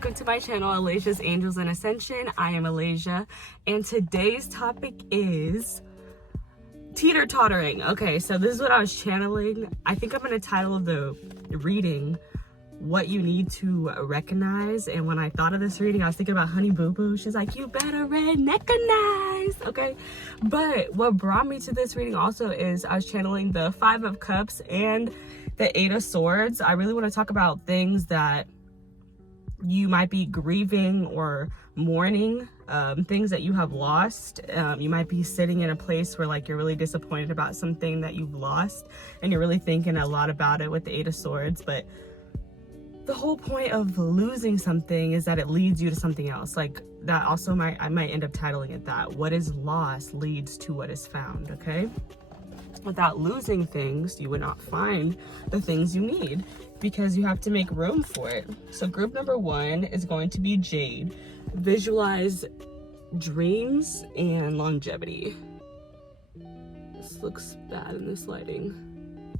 welcome to my channel, Aleija's Angels and Ascension. I am Aleija, and today's topic is teeter-tottering. Okay, so this is what I was channeling. I think I'm going to title the reading, What You Need to Recognize. And when I thought of this reading, I was thinking about Honey Boo Boo. She's like, you better recognize, okay? But what brought me to this reading also is I was channeling the Five of Cups and the Eight of Swords. I really want to talk about things that you might be grieving or mourning, things that you have lost. You might be sitting in a place where like you're really disappointed about something that you've lost and you're really thinking a lot about it with the Eight of Swords. But the whole point of losing something is that it leads you to something else. Like that also I might end up titling it that. What is lost leads to what is found, okay? Without losing things, you would not find the things you need because you have to make room for it. So group number one is going to be Jade. Visualize dreams and longevity. This looks bad in this lighting.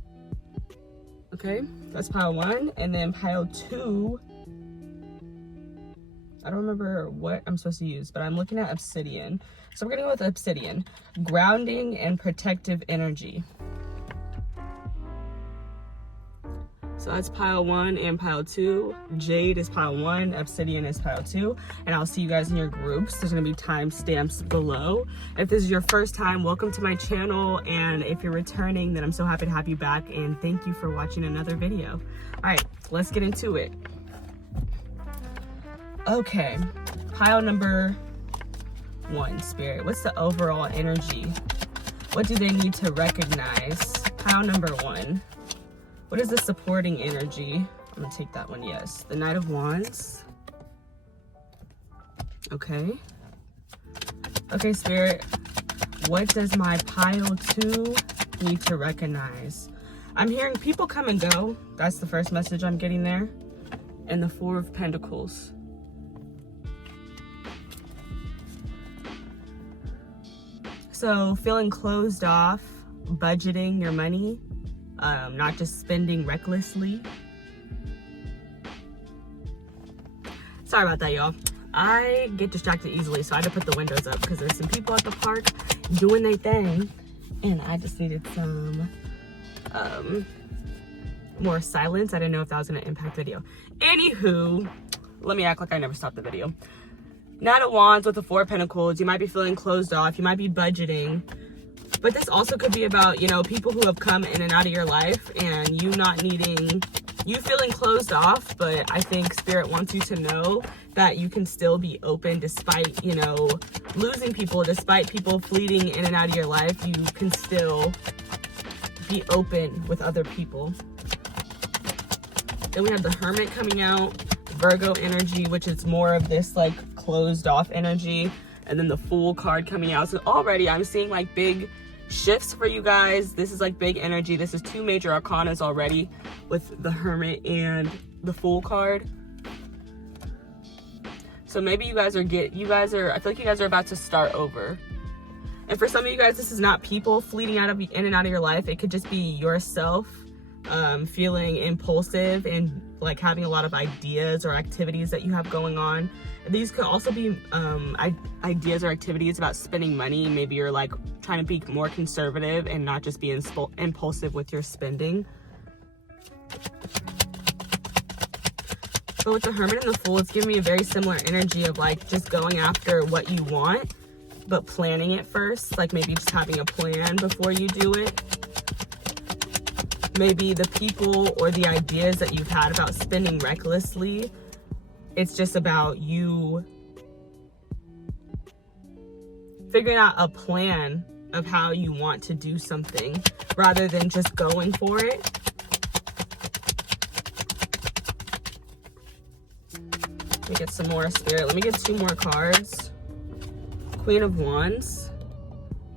Okay, that's pile one. And then pile two, I don't remember what I'm supposed to use, but I'm looking at obsidian. So we're gonna go with obsidian. Grounding and protective energy. So that's pile one and pile two. Jade is pile one, obsidian is pile two. And I'll see you guys in your groups. There's gonna be timestamps below. If this is your first time, welcome to my channel. And if you're returning, then I'm so happy to have you back. And thank you for watching another video. All right, let's get into it. Okay, pile number one, Spirit. What's the overall energy? What do they need to recognize? Pile number one. What is the supporting energy? I'm gonna take that one, yes. The Knight of Wands. Okay. Okay, Spirit. What does my pile two need to recognize? I'm hearing people come and go. That's the first message I'm getting there. And the Four of Pentacles. So feeling closed off, budgeting your money, not just spending recklessly. Sorry about that, y'all. I get distracted easily, so I had to put the windows up because there's some people at the park doing their thing, and I just needed some more silence. I didn't know if that was gonna impact the video. Anywho, let me act like I never stopped the video. Knight of Wands with the Four of Pentacles. You might be feeling closed off. You might be budgeting. But this also could be about, you know, people who have come in and out of your life and you not needing, you feeling closed off. But I think Spirit wants you to know that you can still be open despite, you know, losing people, despite people fleeting in and out of your life. You can still be open with other people. Then we have the Hermit coming out. Virgo energy, which is more of this like closed off energy, and then the Fool card coming out. So already I'm seeing like big shifts for you guys. This is like big energy. This is two major arcanas already with the Hermit and the Fool card. So maybe you guys are I feel like you guys are about to start over. And for some of you guys, this is not people fleeting in and out of your life. It could just be yourself feeling impulsive and like having a lot of ideas or activities that you have going on. These could also be ideas or activities about spending money. Maybe you're like trying to be more conservative and not just be impulsive with your spending. But with the Hermit and the Fool, it's giving me a very similar energy of like just going after what you want, but planning it first. Like maybe just having a plan before you do it. Maybe the people or the ideas that you've had about spending recklessly, it's just about you figuring out a plan of how you want to do something rather than just going for it. Let me get some more, Spirit. Let me get two more cards. Queen of Wands.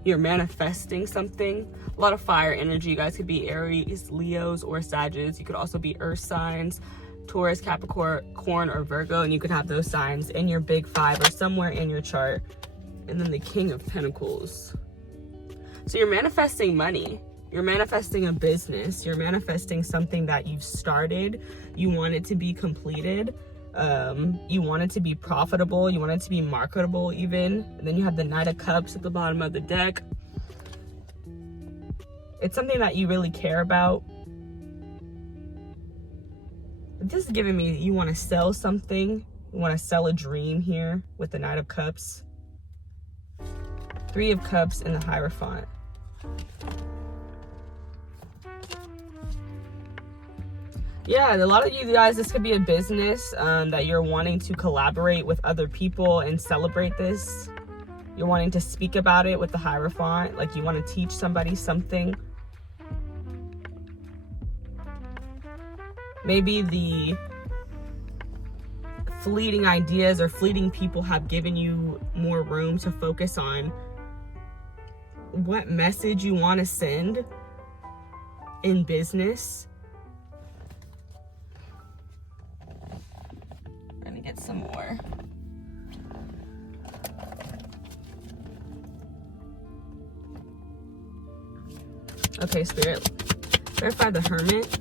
You're manifesting something. A lot of fire energy. You guys could be Aries, Leos, or Sagittarius. You could also be earth signs, Taurus, Capricorn, or Virgo, and you could have those signs in your big five or somewhere in your chart. And then the King of Pentacles. So you're manifesting money. You're manifesting a business. You're manifesting something that you've started. You want it to be completed. You want it to be profitable, you want it to be marketable even. And then you have the Knight of Cups at the bottom of the deck. It's something that you really care about. This is giving me you want to sell something. You want to sell a dream here with the Knight of Cups. Three of Cups and the Hierophant. Yeah, a lot of you guys, this could be a business that you're wanting to collaborate with other people and celebrate this. You're wanting to speak about it with the Hierophant, like you want to teach somebody something. Maybe the fleeting ideas or fleeting people have given you more room to focus on what message you want to send in business. We're gonna get some more. Okay, Spirit, verify the Hermit.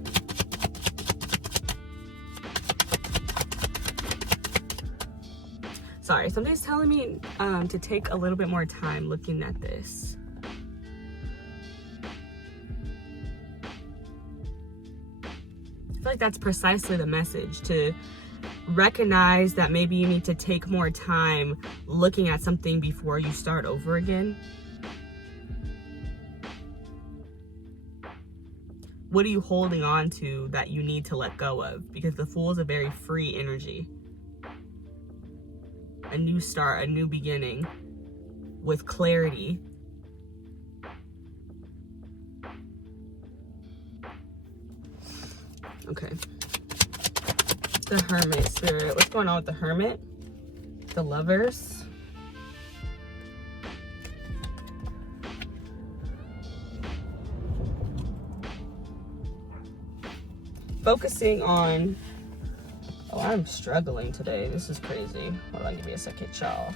Sorry, something's telling me to take a little bit more time looking at this. I feel like that's precisely the message, to recognize that maybe you need to take more time looking at something before you start over again. What are you holding on to that you need to let go of? Because the Fool is a very free energy. A new start, a new beginning with clarity. Okay. The Hermit, Spirit. What's going on with the Hermit? The Lovers. Focusing on... Oh, I'm struggling today. This is crazy. Hold on, give me a second, y'all.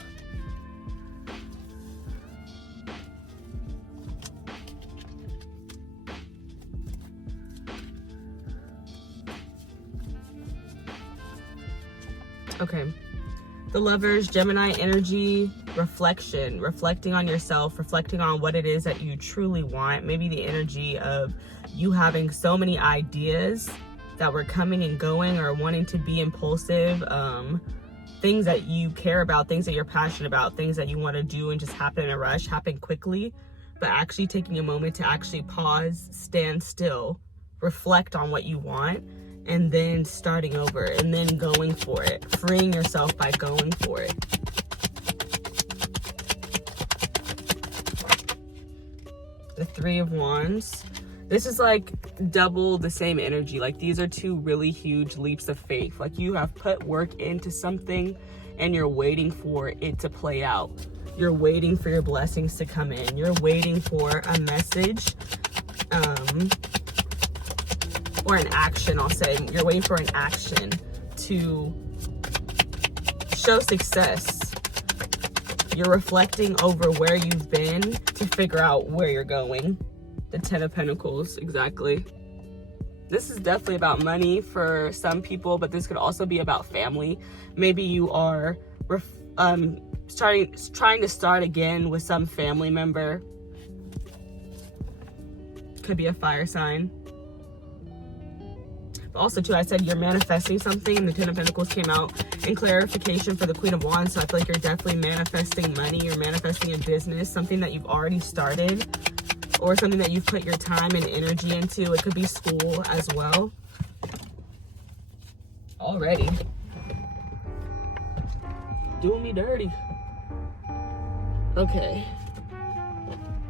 Okay. The Lovers, Gemini energy, reflection, reflecting on yourself, reflecting on what it is that you truly want. Maybe the energy of you having so many ideas that were coming and going, or wanting to be impulsive, things that you care about, things that you're passionate about, things that you want to do and just happen in a rush, happen quickly, but actually taking a moment to actually pause, stand still, reflect on what you want, and then starting over, and then going for it, freeing yourself by going for it. The Three of Wands. This is like double the same energy. Like, these are two really huge leaps of faith. Like, you have put work into something and you're waiting for it to play out. You're waiting for your blessings to come in. You're waiting for a message, or an action, I'll say. You're waiting for an action to show success. You're reflecting over where you've been to figure out where you're going. The Ten of Pentacles, exactly. This is definitely about money for some people, but this could also be about family. Maybe you are trying to start again with some family member. Could be a fire sign. But also, too, I said you're manifesting something, and the Ten of Pentacles came out in clarification for the Queen of Wands. So I feel like you're definitely manifesting money. You're manifesting a business, something that you've already started, or something that you've put your time and energy into. It could be school as well. Already. Doing me dirty. Okay.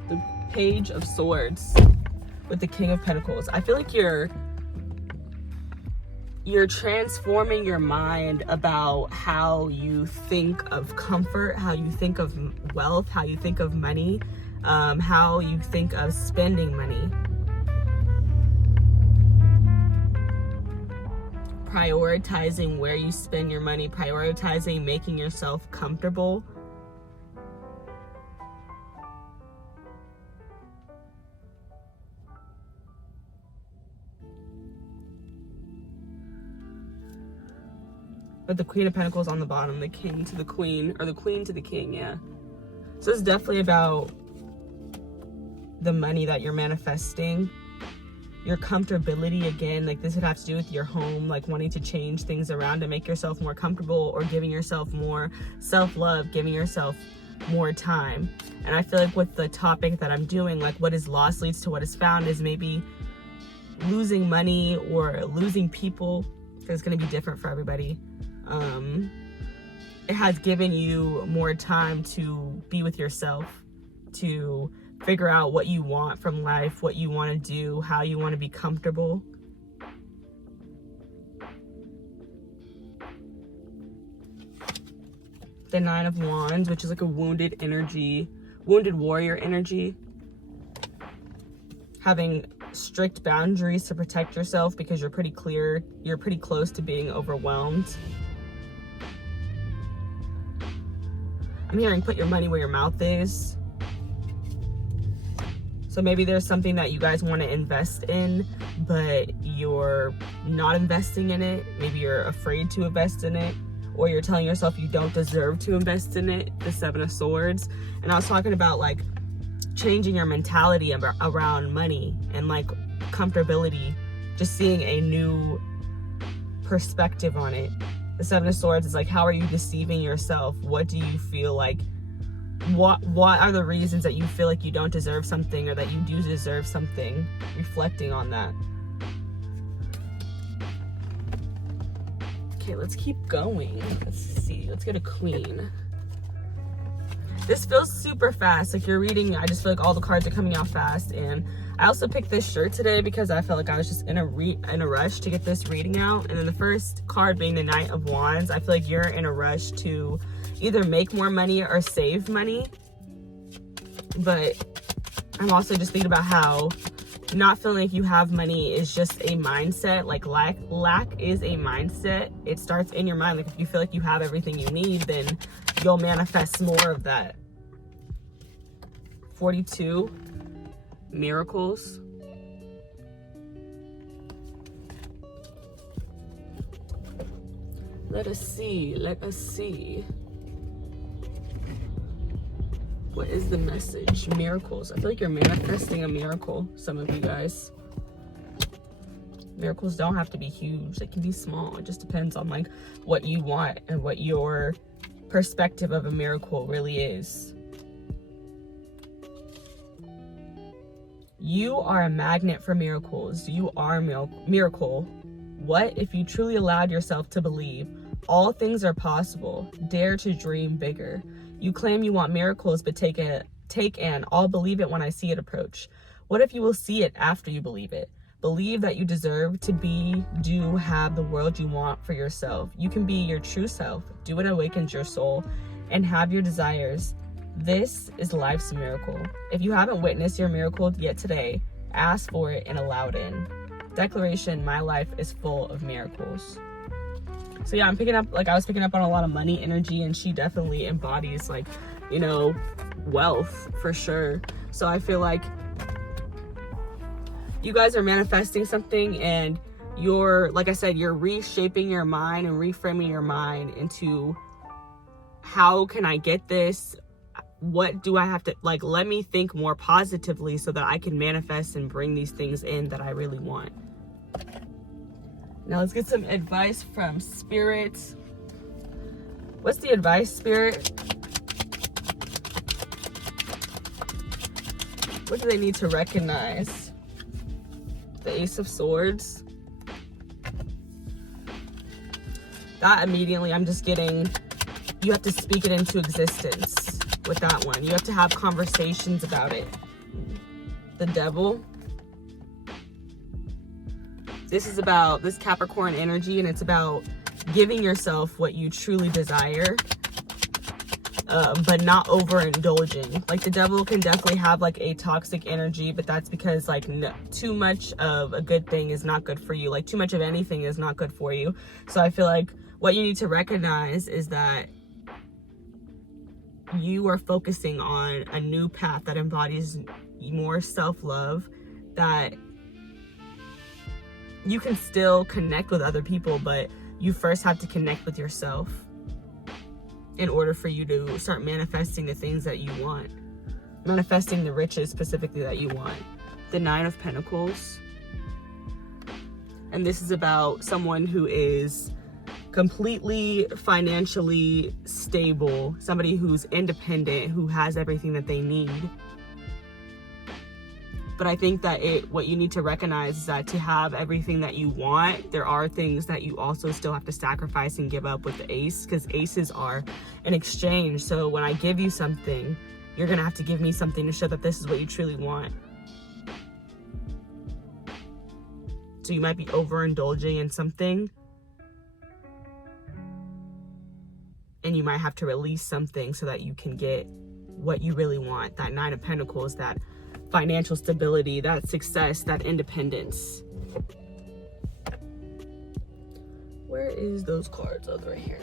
The Page of Swords with the King of Pentacles. I feel like you're transforming your mind about how you think of comfort, how you think of wealth, how you think of money, how you think of spending money. Prioritizing where you spend your money, prioritizing making yourself comfortable. But the Queen of Pentacles on the bottom, the King to the Queen, or the Queen to the King, yeah. So it's definitely about the money that you're manifesting. Your comfortability, again, like this would have to do with your home, like wanting to change things around to make yourself more comfortable, or giving yourself more self-love, giving yourself more time. And I feel like with the topic that I'm doing, like what is lost leads to what is found, is maybe losing money or losing people, because it's going to be different for everybody. It has given you more time to be with yourself, to figure out what you want from life, what you want to do, how you want to be comfortable. The Nine of Wands, which is like a wounded energy, wounded warrior energy. Having strict boundaries to protect yourself because you're pretty close to being overwhelmed. I'm hearing put your money where your mouth is. So maybe there's something that you guys want to invest in, but you're not investing in it. Maybe you're afraid to invest in it, or you're telling yourself you don't deserve to invest in it. The Seven of Swords. And I was talking about like changing your mentality around money and like comfortability, just seeing a new perspective on it. The Seven of Swords is like, how are you deceiving yourself? What do you feel like? What are the reasons that you feel like you don't deserve something, or that you do deserve something? Reflecting on that. Okay, let's keep going. Let's see. Let's get a Queen. This feels super fast. Like you're reading, I just feel like all the cards are coming out fast. And I also picked this shirt today because I felt like I was just in a rush to get this reading out. And then the first card being the Knight of Wands, I feel like you're in a rush to either make more money or save money. But I'm also just thinking about how not feeling like you have money is just a mindset. Like lack is a mindset. It starts in your mind. Like if you feel like you have everything you need, then you'll manifest more of that. 42, miracles. Let us see. What is the message? Miracles. I feel like you're manifesting a miracle, some of you guys. Miracles don't have to be huge. They can be small. It just depends on like what you want and what your perspective of a miracle really is. You are a magnet for miracles. You are a miracle. What if you truly allowed yourself to believe all things are possible? Dare to dream bigger. You claim you want miracles, but take an I'll believe it when I see it approach. What if you will see it after you believe it? Believe that you deserve to be, do, have the world you want for yourself. You can be your true self. Do what awakens your soul and have your desires. This is life's miracle. If you haven't witnessed your miracle yet today, ask for it and allow it in. Declaration, my life is full of miracles. So yeah, I was picking up on a lot of money energy, and she definitely embodies like, you know, wealth for sure. So I feel like you guys are manifesting something, and you're, like I said, you're reshaping your mind and reframing your mind into, how can I get this? What do I have to, like, let me think more positively so that I can manifest and bring these things in that I really want. Now let's get some advice from Spirit. What's the advice, Spirit? What do they need to recognize? The Ace of Swords. That immediately, I'm just getting, you have to speak it into existence with that one. You have to have conversations about it. The Devil. This is about this Capricorn energy, and it's about giving yourself what you truly desire, but not overindulging. Like the Devil can definitely have like a toxic energy, but that's because like too much of a good thing is not good for you. Like too much of anything is not good for you. So I feel like what you need to recognize is that you are focusing on a new path that embodies more self-love, that you can still connect with other people, but you first have to connect with yourself in order for you to start manifesting the things that you want. Manifesting the riches specifically that you want. The Nine of Pentacles. And this is about someone who is completely financially stable, somebody who's independent, who has everything that they need. But I think that what you need to recognize is that to have everything that you want, there are things that you also still have to sacrifice and give up with the ace, because aces are an exchange. So when I give you something, you're gonna have to give me something to show that this is what you truly want. So you might be overindulging in something, and you might have to release something so that you can get what you really want. That Nine of Pentacles, that financial stability, that success, that independence. Where is those cards? Oh, they're right here.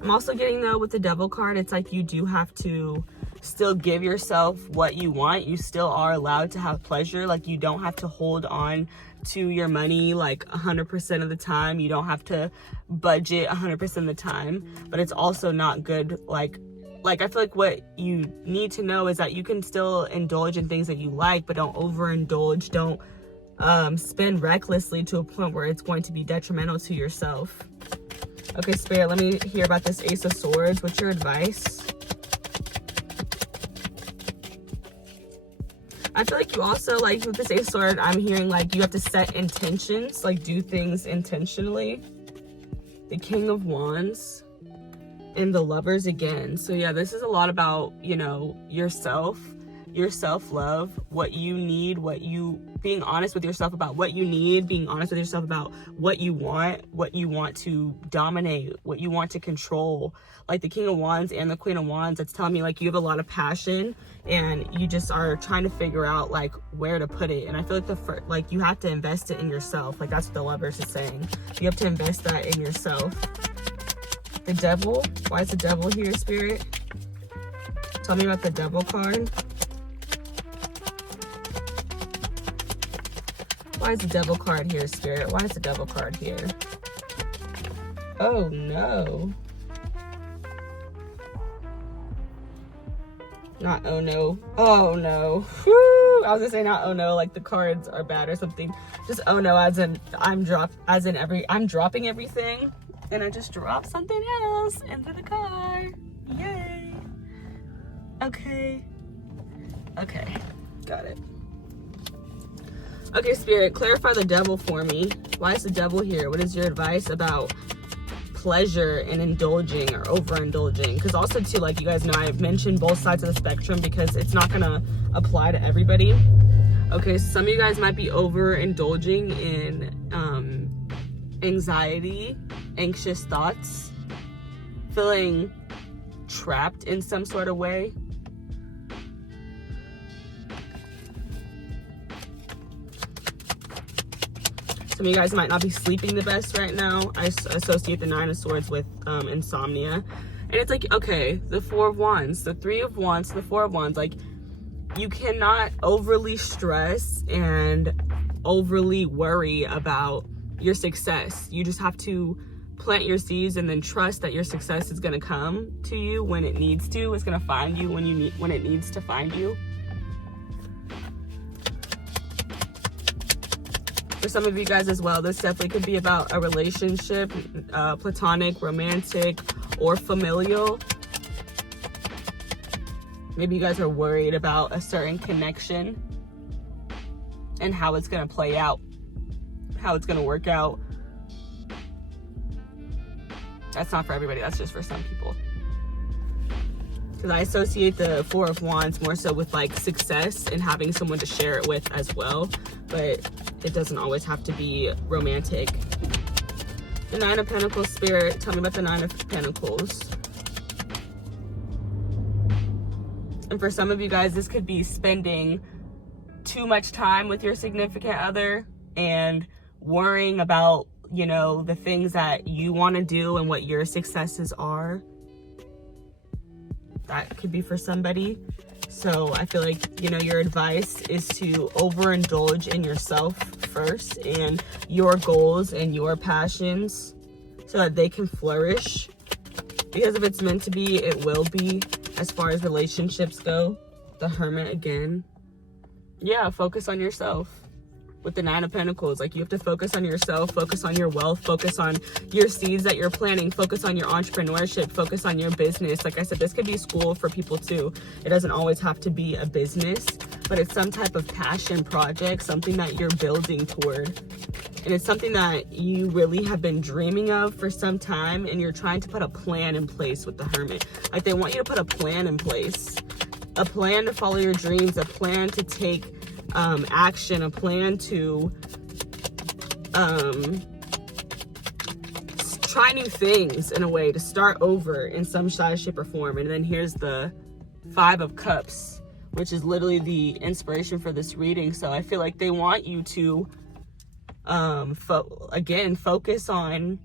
I'm also getting, though, with the Devil card, it's like you do have to still give yourself what you want. You still are allowed to have pleasure. Like, you don't have to hold on to your money like 100% of the time. You don't have to budget 100% of the time. But it's also not good. Like I feel like what you need to know is that you can still indulge in things that you like, but don't overindulge. Don't spend recklessly to a point where it's going to be detrimental to yourself. Okay, Spirit, let me hear about this Ace of Swords. What's your advice? I feel like you also, like, with this Ace of Swords, I'm hearing, like, you have to set intentions, like, do things intentionally. The King of Wands and the Lovers again. So, yeah, this is a lot about, you know, yourself, your self-love, what you need, being honest with yourself about what you need, being honest with yourself about what you want to dominate, what you want to control. Like the King of Wands and the Queen of Wands, that's telling me like you have a lot of passion and you just are trying to figure out like where to put it. And I feel like you have to invest it in yourself. Like that's what the Lovers is saying. You have to invest that in yourself. The Devil, why is the Devil here, Spirit? Tell me about the Devil card. Why is the Devil card here, Spirit? Why is the Devil card here? Oh, no. Not oh, no. Oh, no. Whew. I was gonna say not oh, no, like the cards are bad or something. Just oh, no, as in I'm dropping everything and I just dropped something else into the car. Yay. Okay. Okay. Got it. Okay, Spirit, clarify the Devil for me. Why is the Devil here? What is your advice about pleasure and indulging or overindulging? Because also, too, like you guys know, I've mentioned both sides of the spectrum because it's not going to apply to everybody. Okay, so some of you guys might be overindulging in anxiety, anxious thoughts, feeling trapped in some sort of way. Some of you guys might not be sleeping the best right now. I associate the Nine of Swords with insomnia. And it's like, okay, the Four of Wands, the Three of Wands, the Four of Wands. Like, you cannot overly stress and overly worry about your success. You just have to plant your seeds and then trust that your success is going to come to you when it needs to. It's going to find you when it needs to find you. For some of you guys as well, this definitely could be about a relationship, platonic, romantic, or familial. Maybe you guys are worried about a certain connection and how it's going to play out, how it's going to work out. That's not for everybody. That's just for some people. Because I associate the Four of Wands more so with like success and having someone to share it with as well. But it doesn't always have to be romantic. The Nine of Pentacles, Spirit, tell me about the Nine of Pentacles. And for some of you guys, this could be spending too much time with your significant other and worrying about, you know, the things that you want to do and what your successes are. That could be for somebody. So I feel like, you know, your advice is to overindulge in yourself first and your goals and your passions so that they can flourish. Because if it's meant to be, it will be. As far as relationships go, the Hermit again. Yeah, focus on yourself. With the Nine of Pentacles, like, you have to focus on yourself, focus on your wealth, focus on your seeds that you're planting, focus on your entrepreneurship, focus on your business. Like I said, this could be school for people too. It doesn't always have to be a business, but it's some type of passion project, something that you're building toward. And it's something that you really have been dreaming of for some time, and you're trying to put a plan in place with the Hermit. Like, they want you to put a plan in place, a plan to follow your dreams, a plan to take action, a plan to try new things, in a way, to start over in some size, shape, or form. And then here's the Five of Cups, which is literally the inspiration for this reading. So I feel like they want you to focus on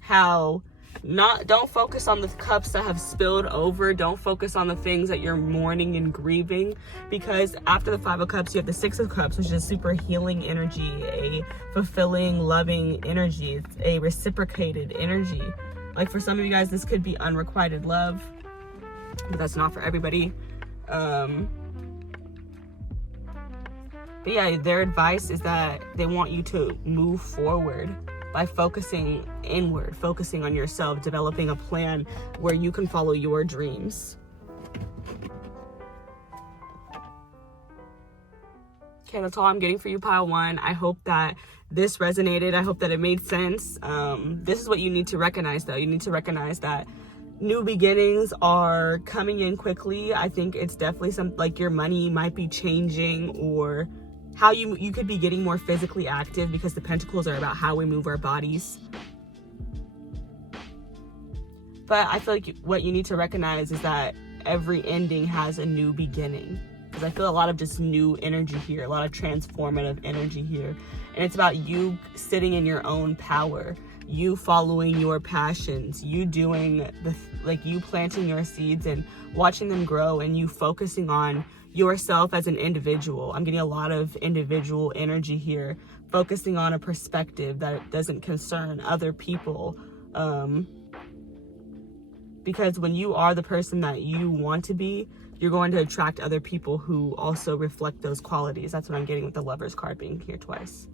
how don't focus on the cups that have spilled over. Don't focus on the things that you're mourning and grieving, because after the Five of Cups, you have the Six of Cups, which is super healing energy, a fulfilling, loving energy. It's a reciprocated energy. Like, for some of you guys, this could be unrequited love, but that's not for everybody. But yeah, their advice is that they want you to move forward by focusing inward, focusing on yourself, developing a plan where you can follow your dreams. Okay, that's all I'm getting for you, pile one. I hope that this resonated. I hope that it made sense. This is what you need to recognize, though. You need to recognize that new beginnings are coming in quickly. I think it's definitely like your money might be changing, or how you could be getting more physically active, because the Pentacles are about how we move our bodies. But I feel like what you need to recognize is that every ending has a new beginning. Because I feel a lot of just new energy here, a lot of transformative energy here. And it's about you sitting in your own power, you following your passions, you doing you planting your seeds and watching them grow, and you focusing on yourself as an individual. I'm getting a lot of individual energy here, focusing on a perspective that doesn't concern other people. Because when you are the person that you want to be, you're going to attract other people who also reflect those qualities. That's what I'm getting with the Lovers card being here twice.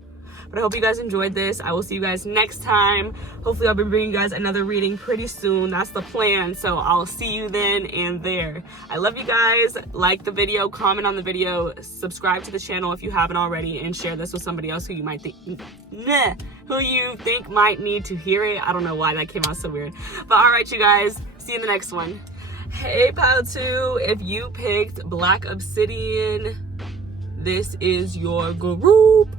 But I hope you guys enjoyed this. I will see you guys next time. Hopefully I'll be bringing you guys another reading pretty soon. That's the plan. So I'll see you then and there. I love you guys. Like the video, comment on the video, subscribe to the channel if you haven't already, and share this with somebody else who you might think, who you think might need to hear it. I don't know why that came out so weird. But all right, you guys, see you in the next one. Hey, pile two, if you picked Black Obsidian, this is your group.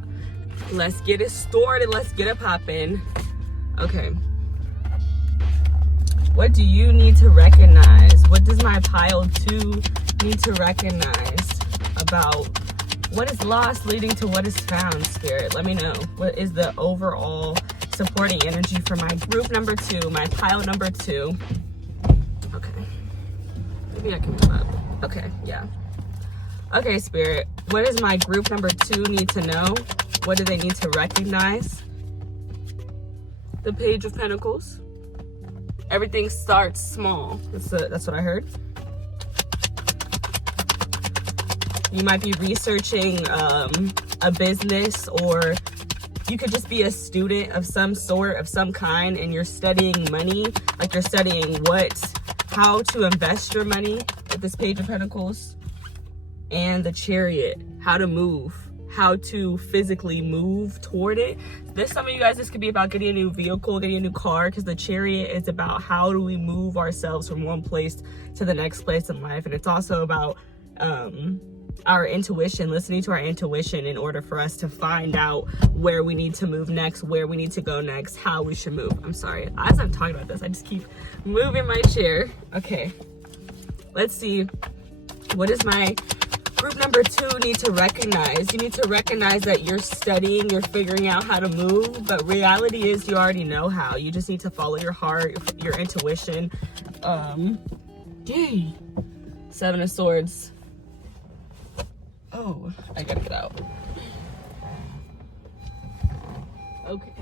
Let's get it started. Let's get it popping. Okay. What do you need to recognize? What does my pile two need to recognize about what is lost leading to what is found, Spirit? Let me know. What is the overall supporting energy for my group number two, my pile number two? Okay. Maybe I can move up. Okay, yeah. Okay, Spirit. What does my group number two need to know? What do they need to recognize? The Page of Pentacles. Everything starts small. That's what I heard. You might be researching a business, or you could just be a student of some sort, of some kind, and you're studying money. Like, you're studying how to invest your money with this Page of Pentacles. And the Chariot, how to move, how to physically move toward it. Some of you guys, this could be about getting a new vehicle, getting a new car, because the Chariot is about how do we move ourselves from one place to the next place in life. And it's also about our intuition, listening to our intuition in order for us to find out where we need to move next, where we need to go next, how we should move. I'm sorry, as I'm talking about this, I just keep moving my chair. Okay, let's see. What is my group number two need to recognize? You need to recognize that you're studying, you're figuring out how to move, but reality is you already know how. You just need to follow your heart, your intuition. Yay. Seven of Swords. Oh, I gotta get out. Okay.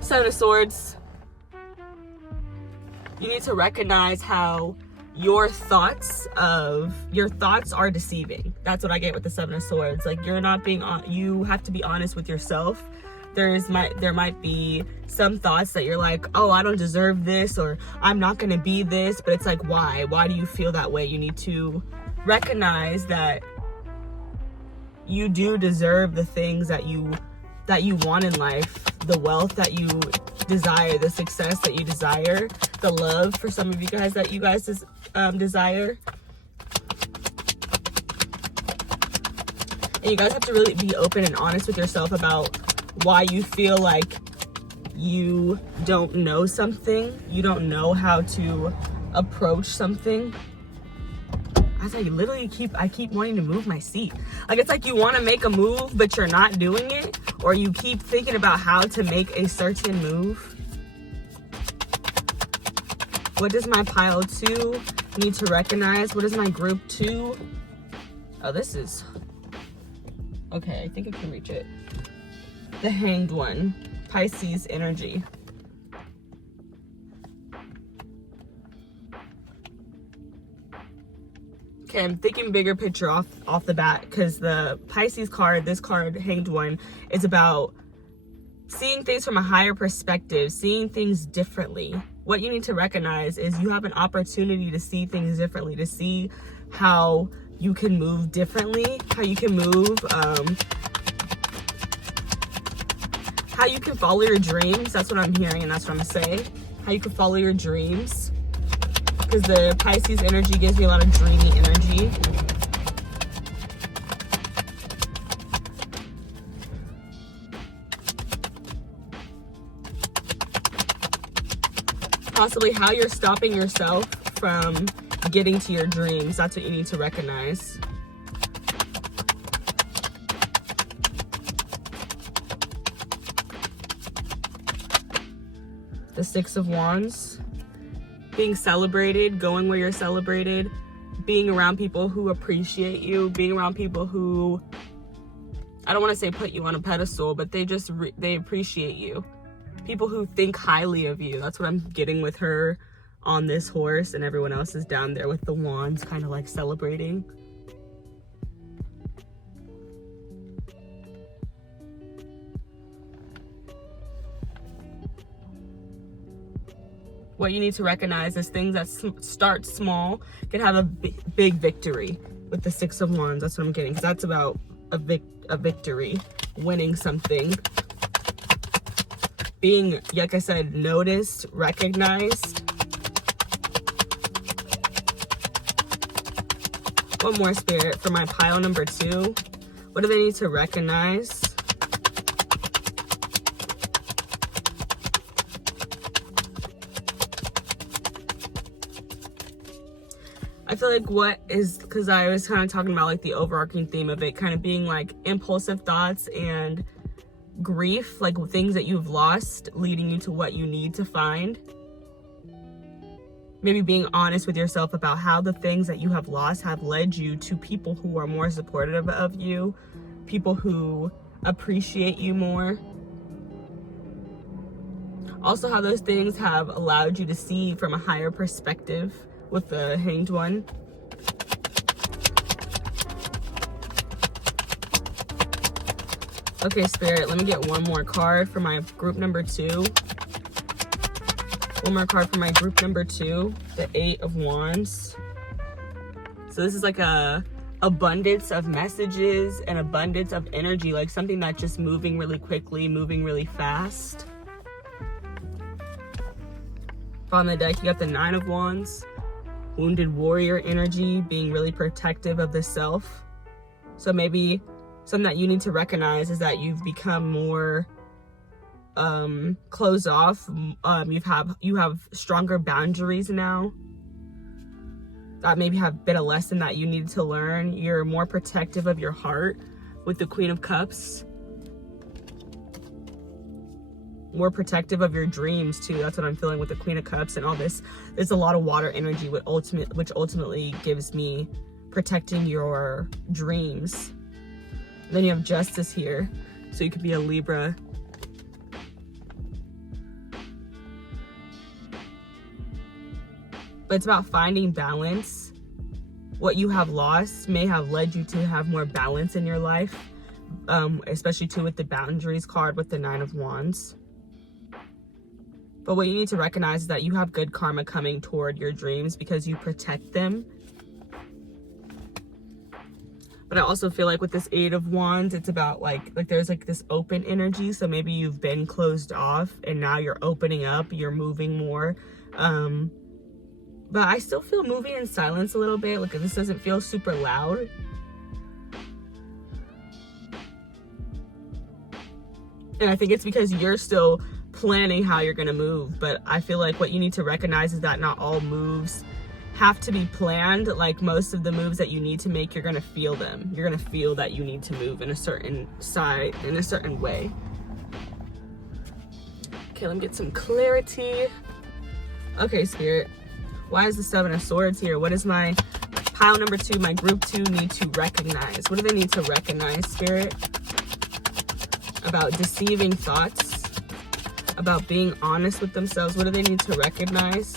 Seven of Swords. You need to recognize how your thoughts are deceiving. That's what I get with the Seven of Swords. Like, you're not being you have to be honest with yourself. There might be some thoughts that you're like, oh, I don't deserve this, or I'm not gonna be this, but it's like, why do you feel that way? You need to recognize that you do deserve the things that you want in life, the wealth that you desire, the success that you desire, the love for some of you guys that you guys desire. And you guys have to really be open and honest with yourself about why you feel like you don't know something, you don't know how to approach something. As I literally I keep wanting to move my seat. Like, it's like you want to make a move, but you're not doing it, or you keep thinking about how to make a certain move. What does my pile 2 need to recognize? What is my group 2? Oh, this is... Okay, I think I can reach it. The Hanged One, Pisces energy. Okay, I'm thinking bigger picture off the bat, because the Pisces card, this card, Hanged One, is about seeing things from a higher perspective, seeing things differently. What you need to recognize is you have an opportunity to see things differently, to see how you can move differently, how you can move, how you can follow your dreams. That's what I'm hearing, and that's what I'm gonna say. How you can follow your dreams. Because the Pisces energy gives me a lot of dreamy energy. Possibly how you're stopping yourself from getting to your dreams. That's what you need to recognize. The Six of Wands. Being celebrated, going where you're celebrated, being around people who appreciate you, being around people who, I don't want to say put you on a pedestal, but they just, they appreciate you. People who think highly of you. That's what I'm getting with her on this horse, and everyone else is down there with the wands, kind of like celebrating. What you need to recognize is things that start small can have a big victory with the Six of Wands. That's what I'm getting, because that's about a victory, winning something. Being, like I said, noticed, recognized. One more, Spirit, for my pile number 2. What do they need to recognize? I feel like what is, because I was kind of talking about like the overarching theme of it kind of being like impulsive thoughts and grief, like things that you've lost leading you to what you need to find. Maybe being honest with yourself about how the things that you have lost have led you to people who are more supportive of you, people who appreciate you more. Also, how those things have allowed you to see from a higher perspective with the Hanged One. Okay, Spirit, let me get one more card for my group number 2. One more card for my group number 2, the Eight of Wands. So this is like a abundance of messages and abundance of energy, like something that's just moving really quickly, moving really fast. On the deck, you got the Nine of Wands. Wounded warrior energy, being really protective of the self. So maybe something that you need to recognize is that you've become more closed off. You have stronger boundaries now. That maybe have been a lesson that you needed to learn. You're more protective of your heart with the Queen of Cups. More protective of your dreams too. That's what I'm feeling with the Queen of Cups and all this. There's a lot of water energy, which ultimately gives me protecting your dreams. Then you have Justice here, so you could be a Libra. But it's about finding balance. What you have lost may have led you to have more balance in your life, especially too with the boundaries card with the 9 of Wands. But what you need to recognize is that you have good karma coming toward your dreams because you protect them. But I also feel like with this 8 of Wands, it's about like there's like this open energy. So maybe you've been closed off and now you're opening up, you're moving more. But I still feel moving in silence a little bit. Like this doesn't feel super loud. And I think it's because you're still planning how you're gonna move. But I feel like what you need to recognize is that not all moves have to be planned. Like most of the moves that you need to make, you're gonna feel them. You're gonna feel that you need to move in a certain side, in a certain way. Okay, let me get some clarity. Okay, Spirit. Why is the 7 of Swords here? What is my pile number 2, my group 2 need to recognize? What do they need to recognize, Spirit? About deceiving thoughts, about being honest with themselves. What do they need to recognize?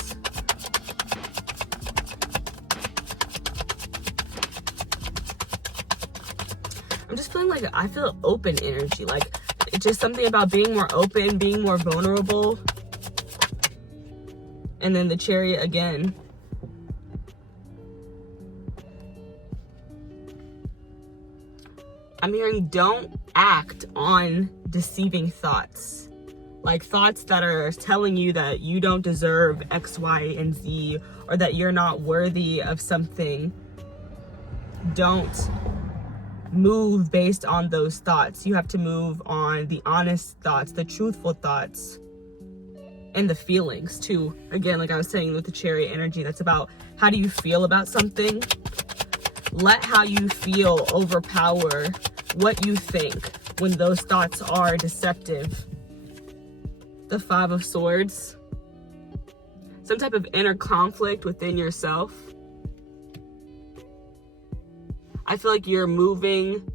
I'm just feeling like I feel open energy. Like it's just something about being more open, being more vulnerable. And then the Chariot again. I'm hearing don't act on deceiving thoughts. Like thoughts that are telling you that you don't deserve X, Y, and Z, or that you're not worthy of something. Don't move based on those thoughts. You have to move on the honest thoughts, the truthful thoughts. And the feelings too. Again, like I was saying with the Chariot energy, that's about how do you feel about something. Let how you feel overpower what you think when those thoughts are deceptive. The 5 of Swords. Some type of inner conflict within yourself. I feel like you're moving.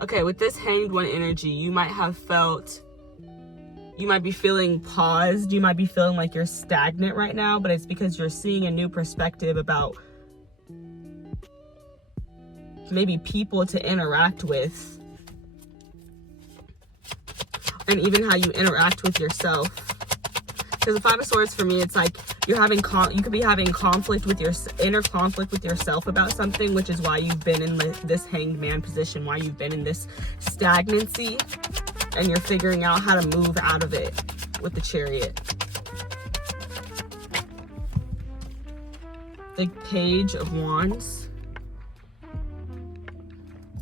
Okay, with this Hanged One energy, you might have felt, you might be feeling paused. You might be feeling like you're stagnant right now, but it's because you're seeing a new perspective about maybe people to interact with. And even how you interact with yourself. Because the 5 of Swords for me, it's like you're having, you could be having conflict with your, inner conflict with yourself about something, which is why you've been in this Hanged Man position, why you've been in this stagnancy. And you're figuring out how to move out of it with the Chariot. The Page of Wands.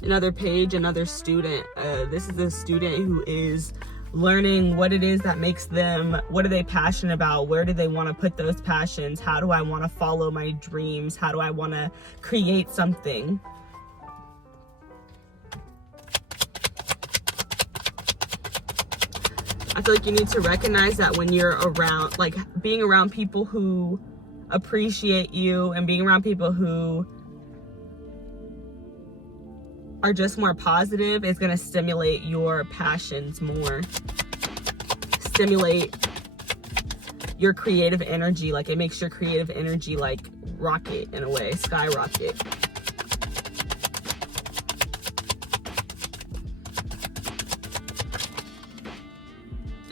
Another page, another student. This is a student who is learning what it is that makes them, what are they passionate about? Where do they want to put those passions? How do I want to follow my dreams? How do I want to create something? I feel like you need to recognize that when you're around, like being around people who appreciate you and being around people who are just more positive is going to stimulate your passions more. Stimulate your creative energy. Like it makes your creative energy like rocket in a way, skyrocket.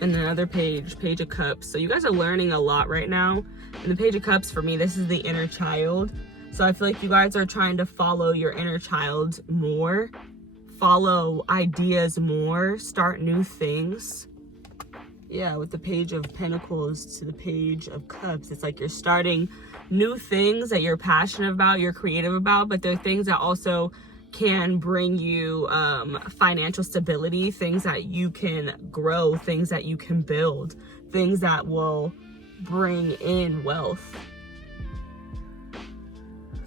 And another page, Page of Cups. So you guys are learning a lot right now. And the Page of Cups for me, this is the inner child. So I feel like you guys are trying to follow your inner child more, follow ideas more, start new things. Yeah, with the Page of Pentacles to the Page of Cups, it's like you're starting new things that you're passionate about, you're creative about, but they're things that also can bring you financial stability, things that you can grow, things that you can build, things that will bring in wealth.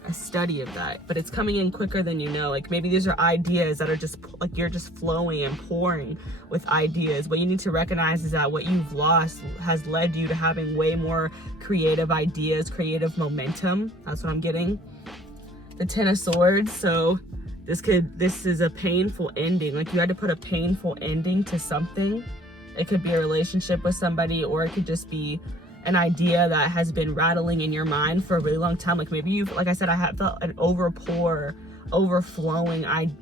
A study of that, but it's coming in quicker than you know. Like maybe these are ideas that are just like you're just flowing and pouring with ideas. What you need to recognize is that what you've lost has led you to having way more creative ideas, creative momentum. That's what I'm getting. The 10 of Swords. So This is a painful ending. Like, you had to put a painful ending to something. It could be a relationship with somebody, or it could just be an idea that has been rattling in your mind for a really long time. Like, maybe you've, like I said, I have felt an overflowing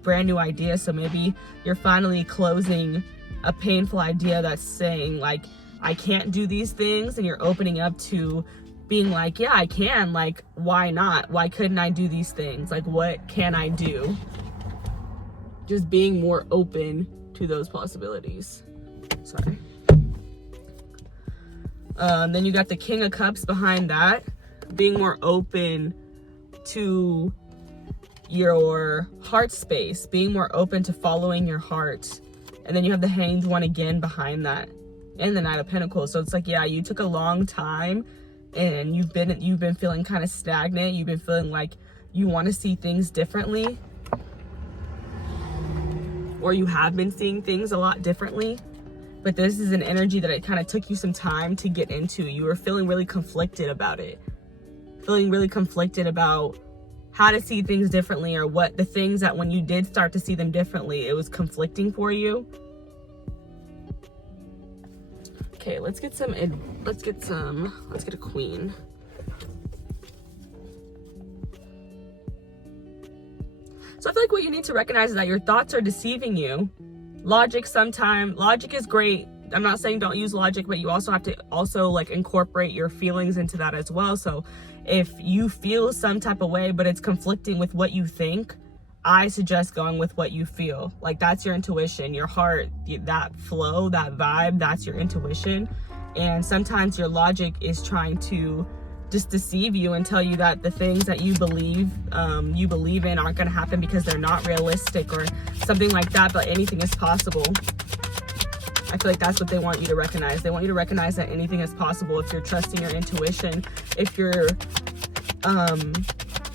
brand new idea. So maybe you're finally closing a painful idea that's saying, like, I can't do these things, and you're opening up to being like, yeah, I can. Like, why not? Why couldn't I do these things? Like, what can I do? Just being more open to those possibilities. Sorry. Then you got the King of Cups behind that, being more open to your heart space, being more open to following your heart. And then you have the Hanged One again behind that, and the Knight of Pentacles. So it's like, yeah, you took a long time, and you've been feeling kind of stagnant. You've been feeling like you want to see things differently, or you have been seeing things a lot differently. But this is an energy that it kind of took you some time to get into. You were feeling really conflicted about it. Feeling really conflicted about how to see things differently, or what the things that when you did start to see them differently, it was conflicting for you. Okay, let's get a Queen. So I feel like what you need to recognize is that your thoughts are deceiving you. Logic is great. I'm not saying don't use logic, but you also have to like incorporate your feelings into that as well. So if you feel some type of way, but it's conflicting with what you think, I suggest going with what you feel. Like, that's your intuition, your heart, that flow, that vibe, that's your intuition. And sometimes your logic is trying to just deceive you and tell you that the things that you believe in aren't going to happen because they're not realistic or something like that, but anything is possible. I feel like that's what they want you to recognize. They want you to recognize that anything is possible if you're trusting your intuition. If you're,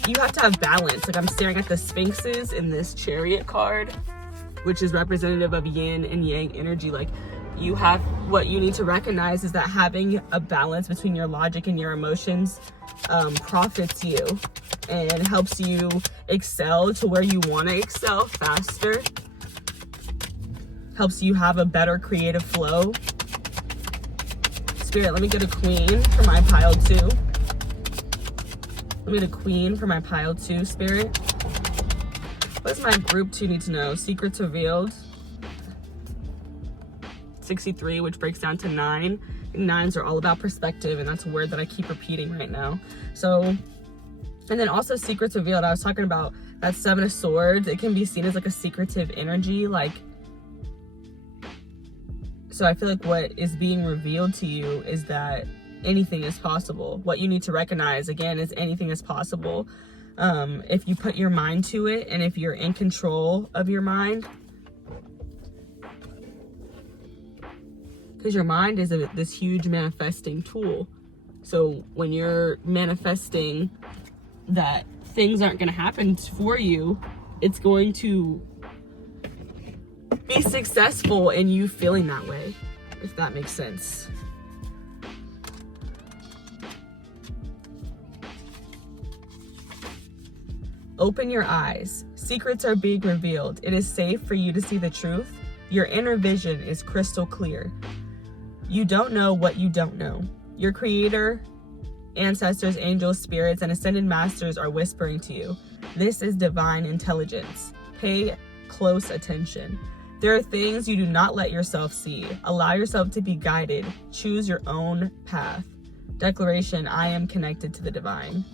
you have to have balance. Like, I'm staring at the Sphinxes in this Chariot card, which is representative of yin and yang energy. Like, what you need to recognize is that having a balance between your logic and your emotions profits you and helps you excel to where you want to excel faster. Helps you have a better creative flow. Spirit, let me get a Queen for my pile 2. Let me get a Queen for my pile 2, Spirit. What does my group 2 need to know? Secrets revealed. 63, which breaks down to 9. And 9s are all about perspective, and that's a word that I keep repeating right now. So, and then also secrets revealed. I was talking about that 7 of Swords. It can be seen as like a secretive energy, like. So I feel like what is being revealed to you is that anything is possible. What you need to recognize, again, is anything is possible. If you put your mind to it, and if you're in control of your mind. Because your mind is this huge manifesting tool. So when you're manifesting that things aren't going to happen for you, it's going to be successful in you feeling that way, if that makes sense. Open your eyes. Secrets are being revealed. It is safe for you to see the truth. Your inner vision is crystal clear. You don't know what you don't know. Your creator, ancestors, angels, spirits, and ascended masters are whispering to you. This is divine intelligence. Pay close attention. There are things you do not let yourself see. Allow yourself to be guided. Choose your own path. Declaration, I am connected to the divine.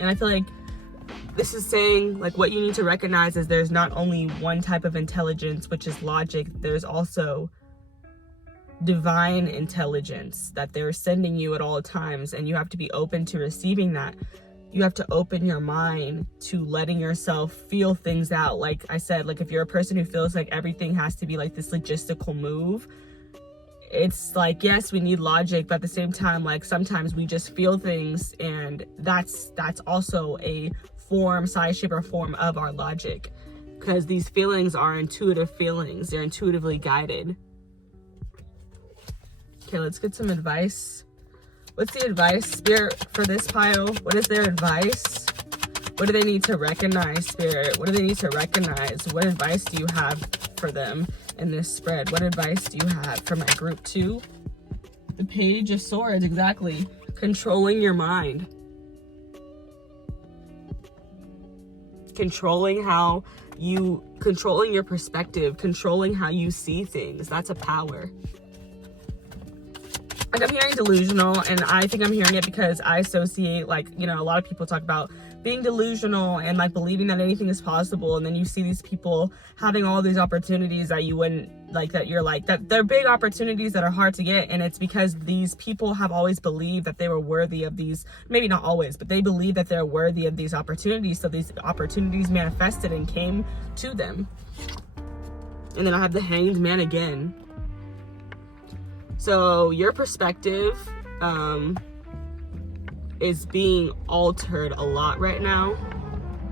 And I feel like this is saying, like, what you need to recognize is there's not only one type of intelligence, which is logic. There's also divine intelligence that they're sending you at all times, and you have to be open to receiving that. You have to open your mind to letting yourself feel things out. Like I said, like, if you're a person who feels like everything has to be like this logistical move, it's like, yes, we need logic, but at the same time, like, sometimes we just feel things, and that's also a form, size, shape, or form of our logic, because these feelings are intuitive feelings. They're intuitively guided. Okay, let's get some advice. What's the advice, Spirit, for this pile? What is their advice? What do they need to recognize, Spirit? What do they need to recognize? What advice do you have for them in this spread? What advice do you have for my group 2? The Page of Swords, exactly. Controlling your mind. Controlling your perspective, controlling how you see things. That's a power. Like, I'm hearing delusional, and I think I'm hearing it because I associate, like, you know, a lot of people talk about being delusional and like believing that anything is possible, and then you see these people having all these opportunities that you wouldn't like, that you're like, that they're big opportunities that are hard to get, and it's because these people have always believed that they were worthy of these, maybe not always, but they believe that they're worthy of these opportunities, so these opportunities manifested and came to them. And then I have the Hanged Man again. So your perspective is being altered a lot right now,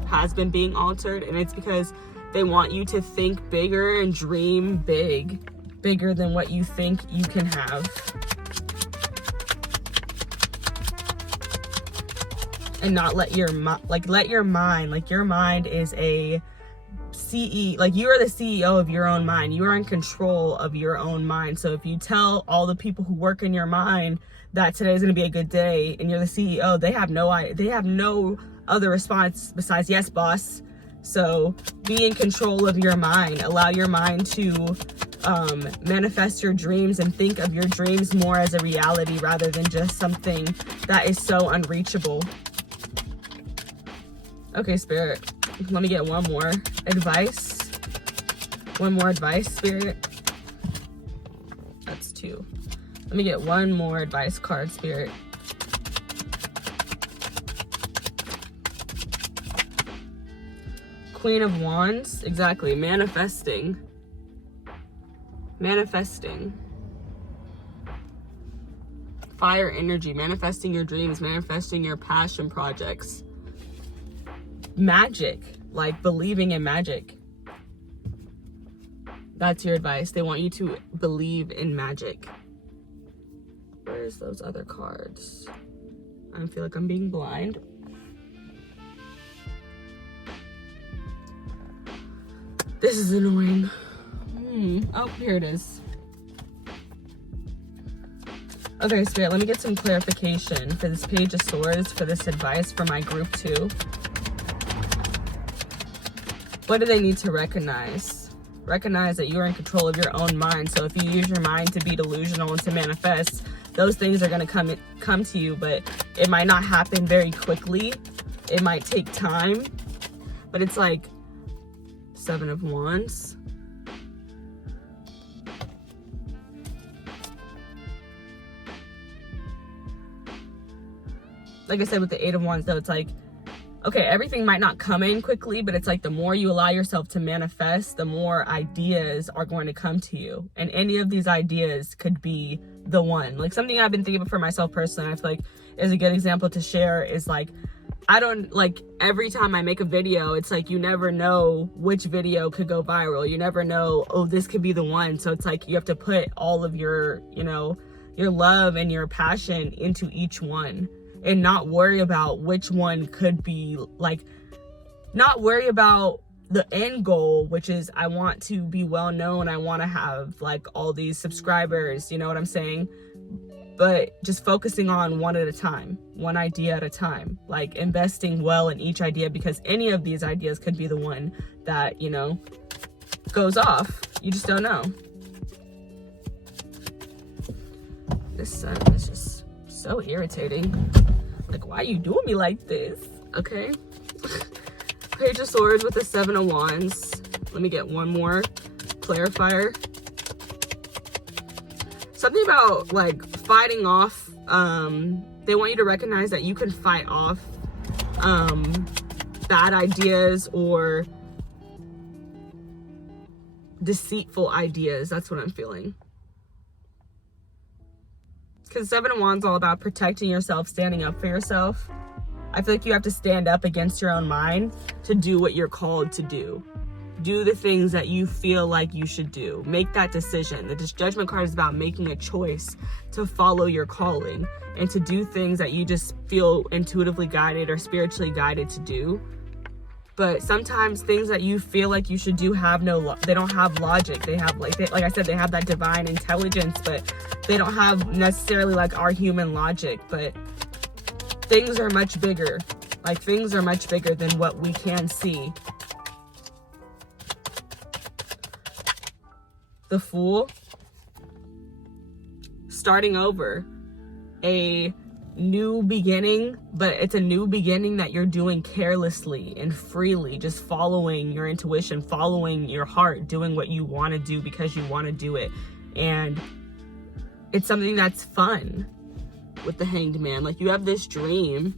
has been being altered, and it's because they want you to think bigger and dream bigger than what you think you can have. And not let your mind is a CEO, like you are the CEO of your own mind. You are in control of your own mind. So if you tell all the people who work in your mind that today is going to be a good day and you're the CEO, they have no other response besides yes, boss. So be in control of your mind. Allow your mind to manifest your dreams and think of your dreams more as a reality rather than just something that is so unreachable. Okay, Spirit, let me get one more advice. One more advice, Spirit. That's 2. Let me get one more advice card, Spirit. Queen of Wands, exactly. Manifesting. Fire energy, manifesting your dreams, manifesting your passion projects. Magic, like believing in magic. That's your advice. They want you to believe in magic. Where's those other cards? I feel like I'm being blind. This is annoying. Oh, here it is. Okay, Spirit, let me get some clarification for this Page of Swords, for this advice for my group 2. What do they need to recognize? Recognize that you are in control of your own mind. So if you use your mind to be delusional and to manifest, those things are going to come to you, but it might not happen very quickly. It might take time, but it's like 7 of Wands. Like I said with the 8 of Wands, though, it's like, okay, everything might not come in quickly, but it's like the more you allow yourself to manifest, the more ideas are going to come to you. And any of these ideas could be the one. Like, something I've been thinking about for myself personally, I feel like is a good example to share is like, I don't, like, every time I make a video, it's like you never know which video could go viral. You never know, oh, this could be the one. So it's like you have to put all of your, you know, your love and your passion into each one. And not worry about which one could be, like, not worry about the end goal, which is I want to be well known. I want to have like all these subscribers, you know what I'm saying? But just focusing on one at a time, one idea at a time, like investing well in each idea, because any of these ideas could be the one that, you know, goes off. You just don't know. This sun is just so irritating. Like, why are you doing me like this? Okay. Page of Swords with the 7 of Wands. Let me get one more clarifier. Something about like fighting off. They want you to recognize that you can fight off bad ideas or deceitful ideas. That's what I'm feeling. Because 7 of Wands is all about protecting yourself, standing up for yourself. I feel like you have to stand up against your own mind to do what you're called to do. Do the things that you feel like you should do. Make that decision. The Judgment card is about making a choice to follow your calling and to do things that you just feel intuitively guided or spiritually guided to do. But sometimes things that you feel like you should do they don't have logic. They have like I said, they have that divine intelligence, but they don't have necessarily like our human logic. But things are much bigger. Like, things are much bigger than what we can see. The Fool, starting over, a new beginning, but it's a new beginning that you're doing carelessly and freely, just following your intuition, following your heart, doing what you want to do because you want to do it. And it's something that's fun. With the Hanged Man, like, you have this dream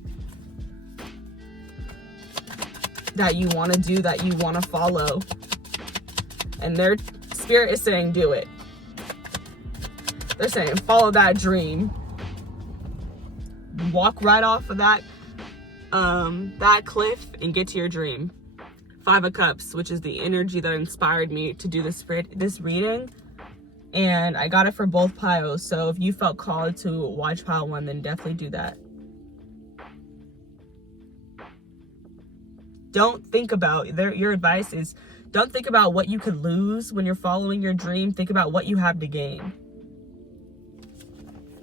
that you want to do, that you want to follow, and their spirit is saying do it. They're saying follow that dream, walk right off of that cliff and get to your dream. 5 of Cups, which is the energy that inspired me to do this reading, and I got it for both piles. So if you felt called to watch pile 1, then definitely do that. Don't think about your advice is, don't think about what you could lose when you're following your dream. Think about what you have to gain.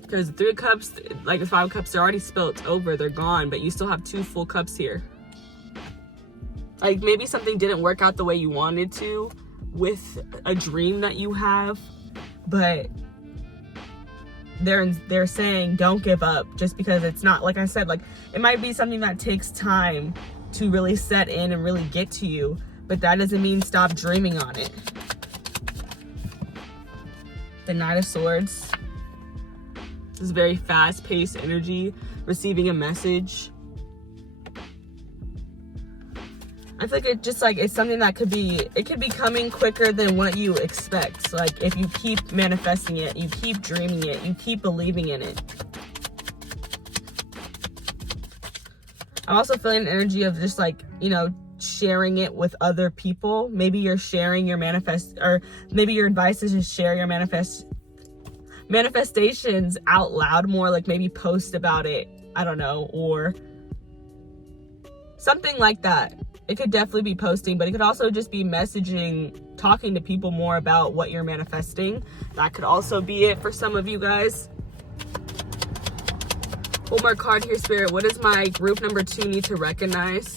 Because the 3 of Cups, like the 5 of Cups, they're already spilt over. They're gone, but you still have 2 full cups here. Like, maybe something didn't work out the way you wanted to with a dream that you have, but they're saying don't give up, just because it's not, like I said, like, it might be something that takes time to really set in and really get to you, but that doesn't mean stop dreaming on it. The Knight of Swords. This is very fast-paced energy, receiving a message. I feel like it's something that could be coming quicker than what you expect. Like, if you keep manifesting it, you keep dreaming it, you keep believing in it. I'm also feeling an energy of just, like, you know, sharing it with other people. Maybe you're sharing your or maybe your advice is just share your manifestations out loud more, like maybe post about it, I don't know, or something like that. It could definitely be posting, but it could also just be messaging, talking to people more about what you're manifesting. That could also be it for some of you guys. One more card here, Spirit. What does my group number 2 need to recognize?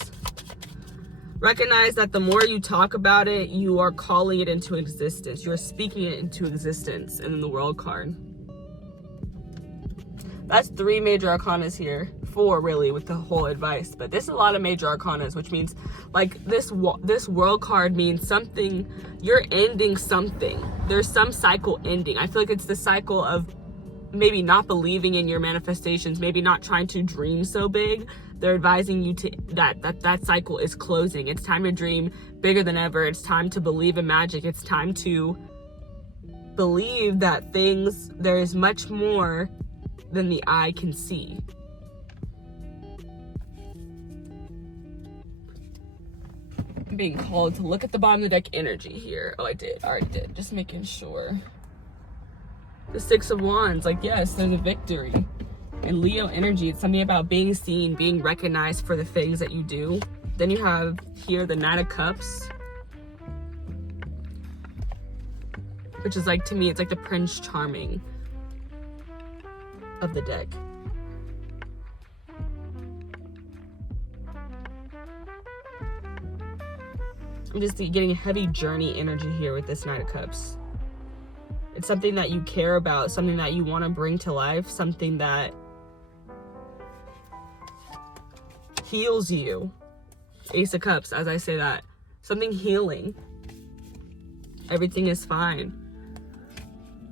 Recognize that the more you talk about it, you are calling it into existence. You are speaking it into existence. And then the World card. That's 3 major arcanas here. 4 really with the whole advice. But there's a lot of major arcanas, which means, like, this World card means something. You're ending something. There's some cycle ending. I feel like it's the cycle of maybe not believing in your manifestations, maybe not trying to dream so big. They're advising you to that cycle is closing. It's time to dream bigger than ever. It's time to believe in magic. It's time to believe that there is much more than the eye can see. I'm being called to look at the bottom of the deck energy here. Oh, I already did. Just making sure. The 6 of Wands, like, yes, there's a victory. And Leo energy, it's something about being seen, being recognized for the things that you do. Then you have here the Knight of Cups, which is, like, to me, it's like the Prince Charming of the deck. I'm just getting a heavy journey energy here with this Knight of Cups. It's something that you care about, something that you want to bring to life, something that heals you. Ace of Cups, as I say that. Something healing. Everything is fine.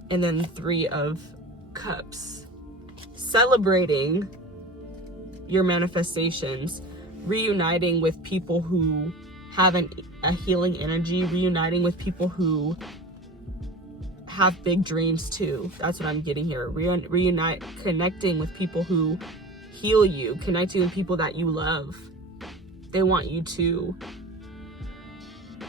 And then 3 of Cups. Celebrating your manifestations. Reuniting with people who have a healing energy. Reuniting with people who have big dreams too. That's what I'm getting here. Reunite, connecting with people who heal you, connecting with people that you love. They want you to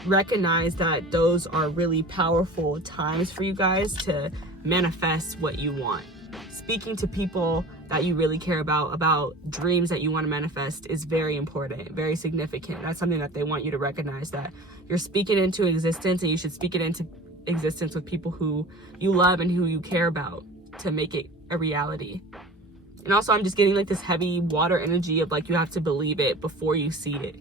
recognize that those are really powerful times for you guys to manifest what you want. Speaking to people that you really care about dreams that you want to manifest is very important, very significant. That's something that they want you to recognize, that you're speaking into existence, and you should speak it into existence with people who you love and who you care about to make it a reality. And also, I'm just getting like this heavy water energy of like you have to believe it before you see it.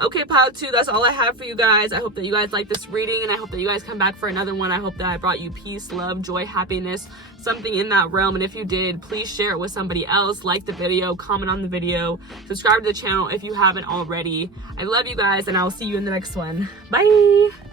Okay, pile 2, that's all I have for you guys. I hope that you guys like this reading, and I hope that you guys come back for another one. I hope that I brought you peace, love, joy, happiness, something in that realm. And if you did, please share it with somebody else. Like the video, comment on the video, subscribe to the channel if you haven't already. I love you guys, and I will see you in the next one. Bye!